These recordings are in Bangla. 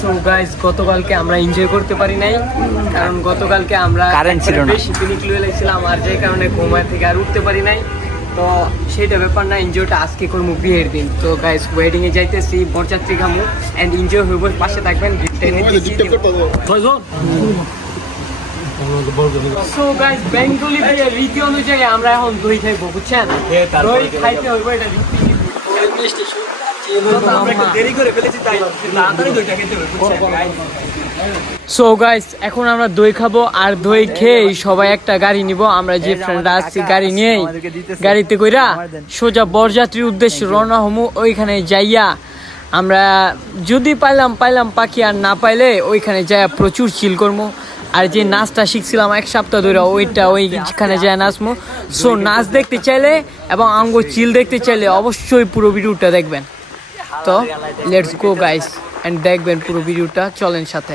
সো গাইস গতকালকে আমরা এনজয় করতে পারি নাই, কারণ গতকালকে আমরা কারেন্ট ছিল না, বেশি পিনিক লয়ে লাইছিলাম, আর যে কারণে ঘুমায় থেকে আর উঠতে পারি নাই। তো সেইটা ব্যাপার না, এনজয়টা আজকে করবো বিয়ের দিন। তো গাইস ওয়েডিং এ যাইতেছি, বরযাত্রী খামু এন্ড এনজয় হইব, পাশে থাকবেন। সো গাইস বেঙ্গলি বিয়ের রীতি অনুযায়ী আমরা এখন দই খাইবো, বুঝছেন? দই খাইতে হইব, এটা রীতি। সো গাইস এখন আমরা দই খাবো, আর দই খেয়ে সবাই একটা গাড়ি নিব। আমরা যে ফ্রেন্ডরা আসছি গাড়ি নিয়ে গাড়িতে কইরা সোজা বরযাত্রীর উদ্দেশ্যে রওনা হমু। ওইখানে যাইয়া আমরা যদি পাইলাম পাখি, আর না পাইলে ওইখানে যাইয়া প্রচুর চিল করবো। আর যে নাচটা শিখছিলাম এক সপ্তাহ ধরে, ওইখানে যায় নাচবো। সো নাচ দেখতে চাইলে এবং আঙ্গো চিল দেখতে চাইলে অবশ্যই পুরো ভিডিওটা দেখবেন। তো লেটস গো গাইস এন্ড দেখবেন পুরো ভিডিওটা, চলেন সাথে।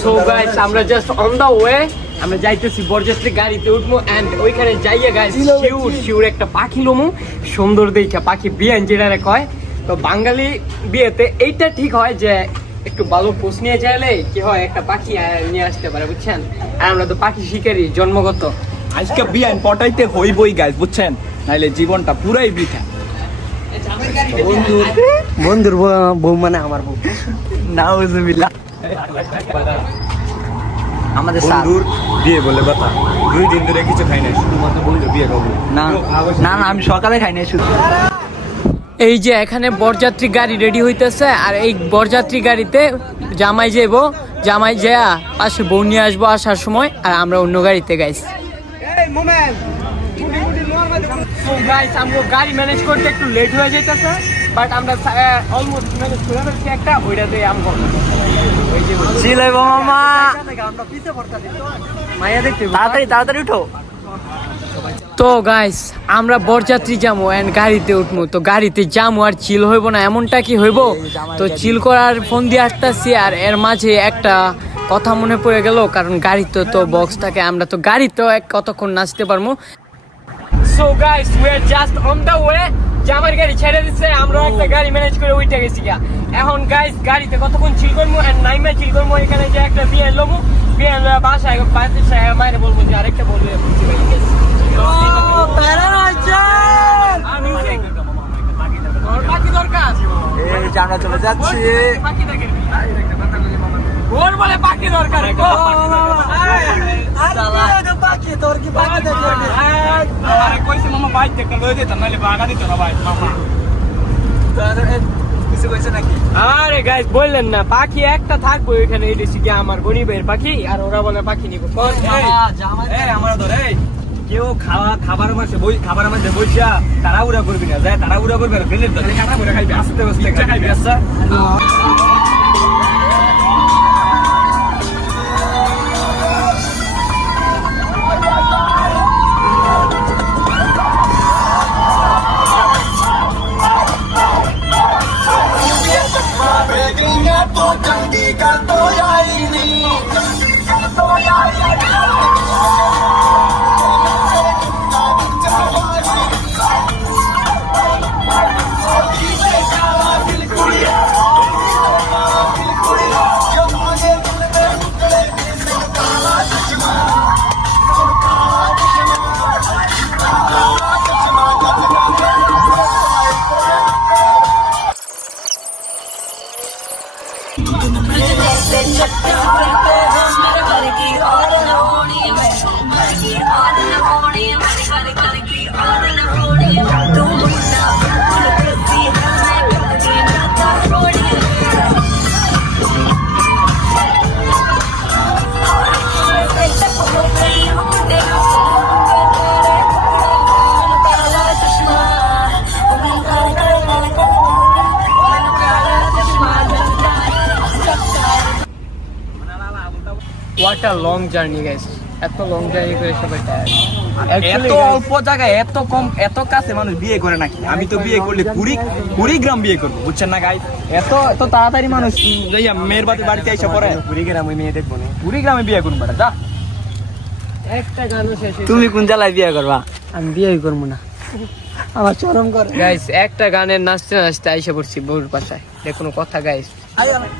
সো গাইস আমরা জাস্ট অন দা ওয়ে, আমরা যাইতেছি বরযাত্রী গাড়িতে উঠবো এন্ড ওইখানে যাইয়া গাইস শিউর একটা পাখি লমু, সুন্দর দেখা পাখি বিয়ান যেটারে কয়। তো বাঙালি বিয়েতে এইটা ঠিক হয় যে একটু ভালো পোষ নিয়ে চাইলে কি হয়, একটা পাখি নিয়ে আসতে পারে, বুঝছেন? আর আমরা তো পাখি শিকারি জন্মগত। আজকে বিয়ান পটাইতে হইবই গাইস, বুঝছেন? নাইলে জীবনটা পুরাই বৃথা। বন্ধুর বউ মানে আমার বউ। নাউজুবিল্লাহ। আমাদের বন্ধুর বিয়ে বলে কথা, 2 দিন ধরে কিছু খাই নাই, শুধুমাত্র বন্ধুর বিয়ে খাবো। না না আমি সকালে খাই নাই শুধু। এই যে এখানে বরযাত্রী গাড়ি রেডি হইতেছে, আর এই বরযাত্রী গাড়িতে জামাই যাইবো, জামাই যায়া পাশে বউ নিয়ে আসবো আসার সময়, আর আমরা অন্য গাড়িতে গাইস। আমরা গাড়ি ম্যানেজ করতে একটু লেট হয়ে যাইতেছে, বাট আমরা অলমোস্ট ম্যানেজ করে ফেলছি একটা, ওইটাতে আমগো চিলাইবো মামা। মাইয়া দেখতে তাড়াতাড়ি উঠো। তো গাইস আমরা বরযাত্রী যাবো এন্ড গাড়িতে উঠবো। তো গাড়িতে যাবো আর চিল হইব না, এমনটা কি হইব? তো চিল করার ফোন দিয়ে আসতেছি, আর এর মাঝে একটা কথা মনে পড়ে গেল, কারণ গাড়িতে তো বক্স থাকে, আমরা তো গাড়িতেও কতক্ষণ নাচতে পারবো। So guys we are just on the way, জামার গাড়ি ছেড়ে দিচ্ছে, আমরা একটা গাড়ি ম্যানেজ করে উঠে গেছি গা। এখন গাইস গাড়িতে কতক্ষণ চিল করবো এন্ড নাইমা চিল করবো। এখানে যে একটা বিয়ে লবো, বিয়ে বাসায় মায়ের বলবো যে আরেকটা বলবে আমরা চলে যাচ্ছি। ওর বলে পাখি দরকার, কইছে মামা বাইক দেখতে লয়ে যেতাম, নাহলে বাগা দিত না ভাই মামা। কিছু কইছে নাকি? আরে গাইস বললেন না, পাখি একটা থাকবো এখানে, এই কি আমার গরিবের পাখি, আর ওরা বলে পাখি নিবো। আমরা ধরে কেউ খাবার মাঝে বইসা তাড়াহুড়া করবি না, যায় তাড়াহুড়া করবে না, ফেলে কাটা করে খাইবি, আস্তে আস্তে খাইবি। আচ্ছা What a long journey guys, এত লং জার্নি করে সবাই এত অল্প জায়গায় এত কম এত কাছে মানুষ বিয়ে করে নাকি? আমি তো বিয়ে করলে কুড়িগ্রাম বিয়ে করবো, বুঝছেন না গাইস? এত তাড়াতাড়ি মানুষ মেয়ের বাড়িতে এসে পড়ে। কুড়িগ্রামে মেয়ে দেখবো না, কুড়িগ্রামে বিয়ে করবো বেটা, যা। একটা গানও শেষ। তুমি কোন জেলায় বিয়ে করবা? আমি বিয়ে করবো না। আমার চরম করে গাইস একটা গানের নাচতে নাচতে আইসা পড়ছি বউর বাসায় দেখুন কথা গাইস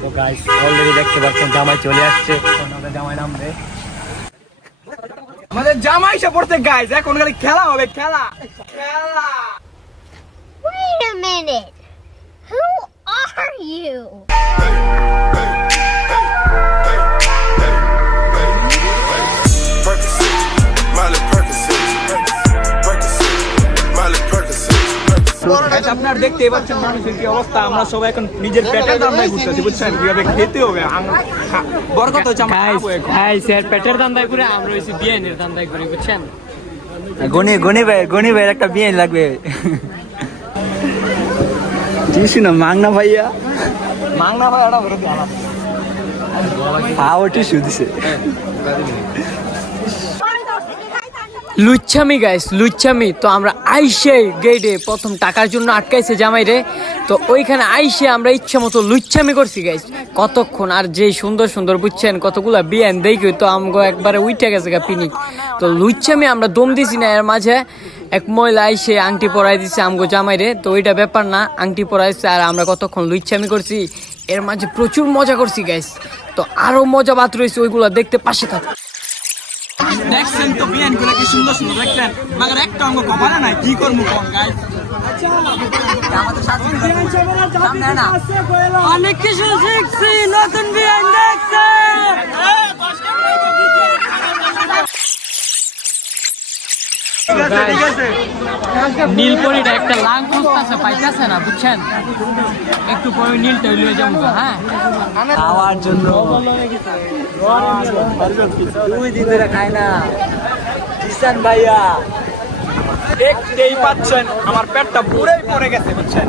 তো গাইস অলরেডি দেখতে পাচ্ছেন জামাই চলে আসছে জামাই নামবে আমাদের জামাই এসে পড়ছে গাইস এখন খালি খেলা হবে খেলা খেলা Wait a minute. Who are you? Percocet, Miley Percocet, Percocet, Miley Percocet. Guys আপনারা দেখতেই পাচ্ছেন মানুষের কি অবস্থা আমরা সবাই এখন নিজের পেটের দান্দায় ঘুরতেছি বুঝছেন কিভাবে খেতে হবে বরকত হচ্ছে আমরা খাবো এখন। গাইস এর পেটের দান্দায় করে আমরা হইছি বিয়ানের দান্দায় করে বুঝছেন গনি ভাই একটা বিয়ে লাগবে টিসু না মাংনা ভাইয়া মাংনা ভাই ওটা বড় আলাদা আও টিসু দিছে লুচ্ছামি গাইস লুচ্ছামি তো আমরা আইসে গেটে প্রথম টাকার জন্য আটকাইছে জামাই রে তো ওইখানে আইসে আমরা ইচ্ছা মতো লুচ্ছামি করছি গাইস কতক্ষণ আর যে সুন্দর সুন্দর বুঝছেন কতগুলা বিয়ান দেখি তো আমগো একবারে উইঠে গেছে গা পিনিক তো লুচ্ছামি আমরা দম দিছি না এর মাঝে এক মহিলা আইসে আংটি পরাই দিছে আমগো জামাই রে তো ওইটা ব্যাপার না আংটি পরাইছে আর আমরা কতক্ষণ লুচ্ছামি করছি এর মাঝে প্রচুর মজা করছি গাইস তো আরো মজা বাত রয়েছে ওইগুলা দেখতে পাশে থাক দেখছেন তো বিয়ান গুলো কি সুন্দর সুন্দর দেখছেন মাগার একটা অঙ্গ কভারে নাই কি করবো কোন গাইস অনেক কিছু শিখছি নতুন বিয়ান দেখছে নীলপরিটা একটা লাং খুঁজতেছে পাইতেছে না বুঝছেন একটু পরে নীলটা লয়ে যাবো হ্যাঁ খাওয়ার জন্য 2 দিন ধরে খাই না কিষান ভাইয়া দেখতেই পাচ্ছেন আমার পেটটা পুরাই পড়ে গেছে বুঝছেন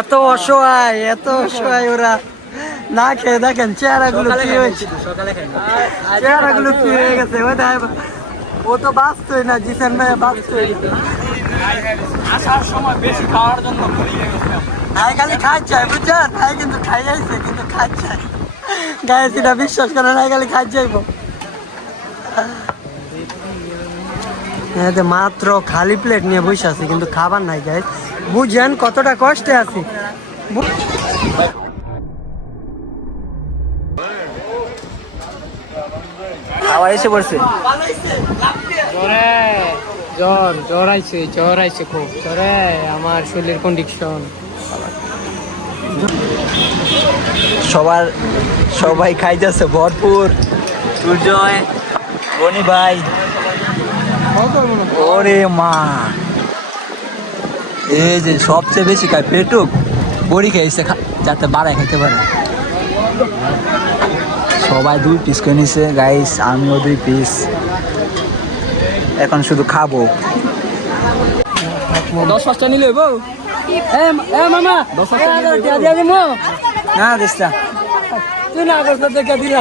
এত অসহায় ওরা না খেয়ে দেখেন চেহারাগুলো কি হয়েছে চেহারাগুলো কি হয়ে গেছে ও তো বাঁচতই না জিসান ভাইয়া বাঁচতই আসার সময় বেশি খাওয়ার জন্য পড়িয়ে গেছিলাম ভাই খালি খাচ্ছে বুঝছেন ভাই কিন্তু খাই যাইছে কিন্তু খাচ্ছে গায়ে সেটা বিশ্বাস করে না খালি খাই যাইবো মাত্র খালি প্লেট নিয়ে বসে আছি কিন্তু খাবার নাই গাইস বুঝেন কতটা কষ্টে আছি খাবার এসে পড়ছে জ্বর আইছে খুব জ্বরে আমার শরীরের কন্ডিশন সবাই খাই যাচ্ছে ভরপুর সুজয় গনি ভাই ওরে মা এই যে সবচেয়ে বেশি খায় পেটুক বড়ি খেয়েছে যাতে বাড়ায় খেতে পারে সবাই 2 পিস করে নিছে গাইস আমিও 2 পিস এখন শুধু খাবো 10-5টা নিলে বউ মামা না দিসটা তুই না করতে দেখে দিলা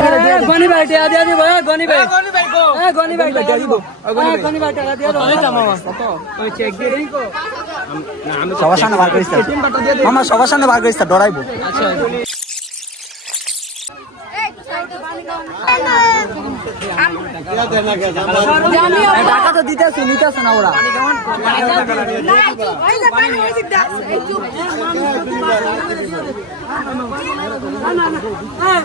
গনি ভাই টিয়া দিয়া দিব গনি ভাই গনি ভাই টাকা দিব গনি ভাই টাকা দিয়া দাও মামা কত ওই চেক দিয়ে দেই কো সবার সামনে বার করিস মামা সবার সামনে বার করিস ডরাইবো আচ্ছা টাকা তো দিতেছে নিতেছে না ওরা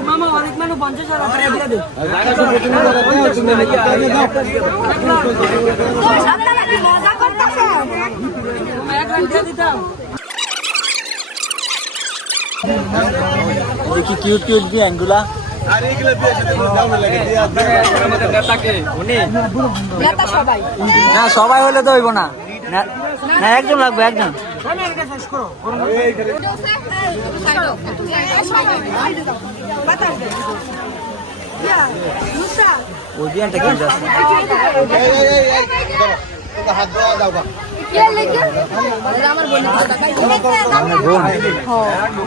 মামা অনেক মানুষ 50,000 টাকা দিয়ে দে দেখি কিউট দিয়ে অ্যাঙ্গুলা না সবাই হলে তো হইব না না একজন লাগবে একজন ওদিয়ানটা কি যাচ্ছে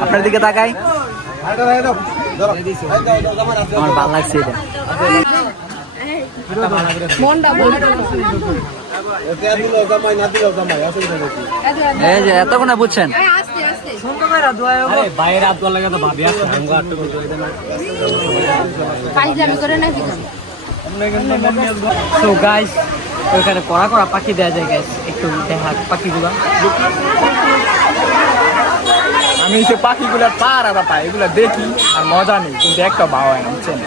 আপনার দিকে তাকাই আমার ভালো লাগছে এটা এই যে এতক্ষণ বুঝছেন So guys, ওইখানে কড়া কড়া পাখি দেওয়া যায় গাইস, একটু দেখা পাখিগুলো। আমি সে পাখিগুলার পাড়া পাই এগুলা দেখি আর মজা নেই, কিন্তু একটা ভাও হয় না, বুঝছেন?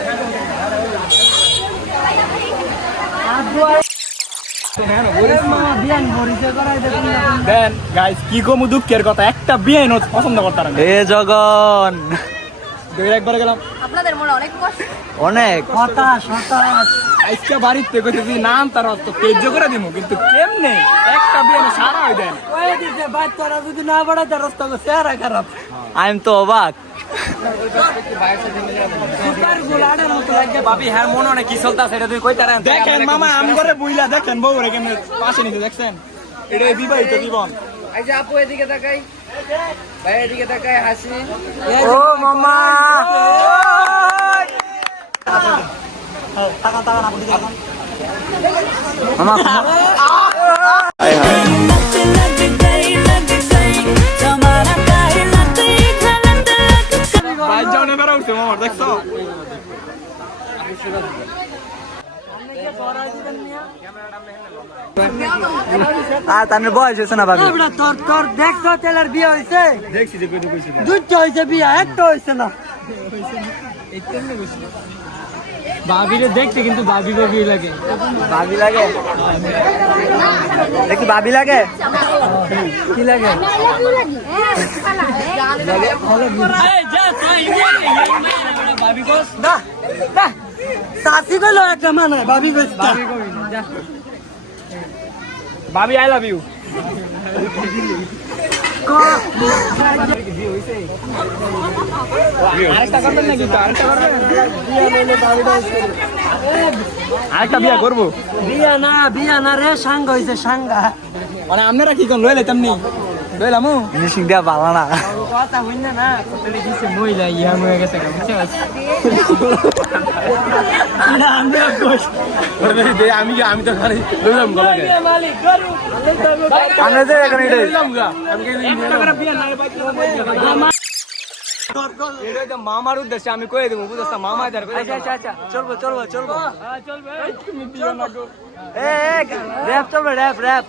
দেন গাইস কি কমু দুঃখের কথা, একটা বিয়ে পছন্দ করতাম না। এ জগন একবারে গেলাম আপনাদের মনে অনেক কষ্ট। অনেক হতাশ। আজকে বাড়িতে কইতে যদি নাম তার অত তেজ্য করে দিব, কিন্তু কেমনে একটা বিয়ে সারা হয়ে দেন। যদি না বাড়াতে রাস্তা চেহারা খারাপ। আমি তো অবাক। ভাবি হ্যাঁ মনে অনেক কি চলতেছে এটা তুই কইতা না। দেখেন মামা আম করে বুইলা দেখেন বউ রে কেন পাশে নিতে দেখছেন, এটা বিবাহিত জীবন। এই যে আপু এদিকে তাকাই, ভাই এদিকে তাকাই, হাসি। ও মামা ভাই জানে বেরা উঠছে মামা, দেখছো? তার বয়স হয়েছে না ভাবি? তোর দেখছো তেলের বিয়ে হয়েছে? দেখছি যে কইতে কইছি দুইটা হয়েছে বিয়ে, একটা হয়েছে না। ভাবিরে দেখতে কিন্তু ভাবি ভাবি লাগে। ভাবি লাগে? দেখি ভাবি লাগে? কি লাগে? সাথী গেল একটা মানে ভাবি ভাবি আই লাভ ইউ। আরেকটা করবেন নাকি? আরেকটা করবেন? আরেকটা বিয়া করবো? বিয়া না রে, সাঙ্গা হয়েছে সাঙ্গা। মানে আপনারা কি কোন লইলে তেমনি লইলামু মিশিং দিয়া ভালো না। কথা হইন না কতটা দিছে মহিলা ইয়া হয়ে গেছে আমি আমি তো খালি লইলাম গলাকে আমরা যে এখানে লইলাম গা আমি এটা মামার উদ্দেশ্যে আমি কয়ে দেবো, বুঝছ? মামা যার আচ্ছা চলবো চলবো চলবো। তুমি দিও না গো, র্যাপ চলবে র্যাপ।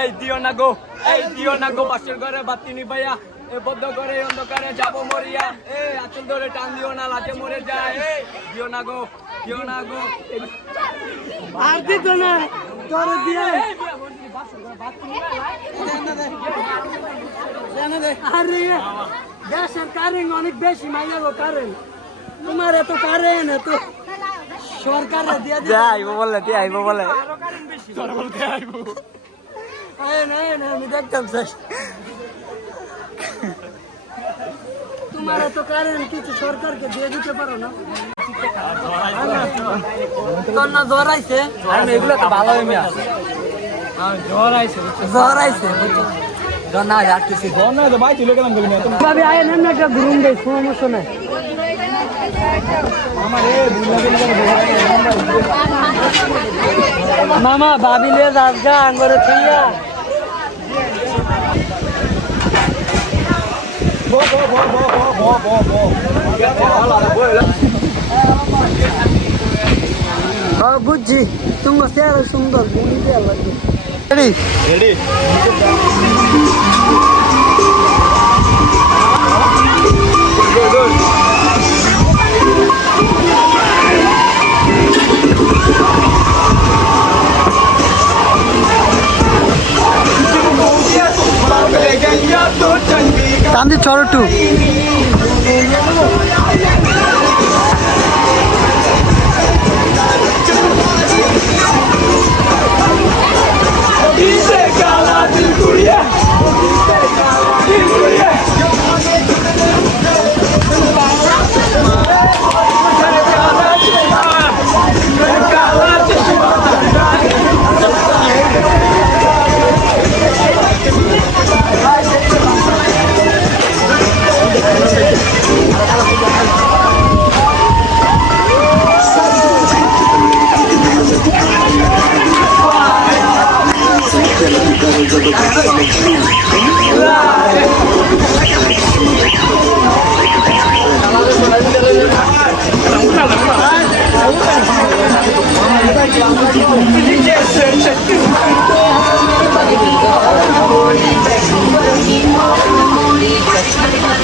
এই দিও না গো, এই দিও না গো, পাশের ঘরে বাতি নিবাইয়া, এ বদ্ধ করে অন্ধকারে যাবো মরিয়া, এই আঁচল ধরে টান দিও না, লাজে মরে যায়, এই দিও না গো, দিও না গো। আর দিত না তোর দিয়ে। আরে দেশের কারেন্ট অনেক বেশি মাইয়ালো কারেন্ট, তোমার এত কারেন্ট এত সরকারে দিয়ে আইবো বলে আইবো বলে আমি দেখতাম তোমার এত কারেন্ট কিছু সরকারকে দিয়ে দিতে পারো না? তোর না জ্বর আইছে? এগুলো তো ভালো মিয়া। জ্বর আইছে জ্বর না আর কিছু ভাই তুলে গেলাম ভাবি আয় না একটা ঘুরুন দেয়, সমস্যা নাই। মামা ভাবিলে রাজগা আঙ্গরে থইয়া বুঝছি তোমার চেহারা সুন্দর, রেডি কান্দি চড়টু ভাই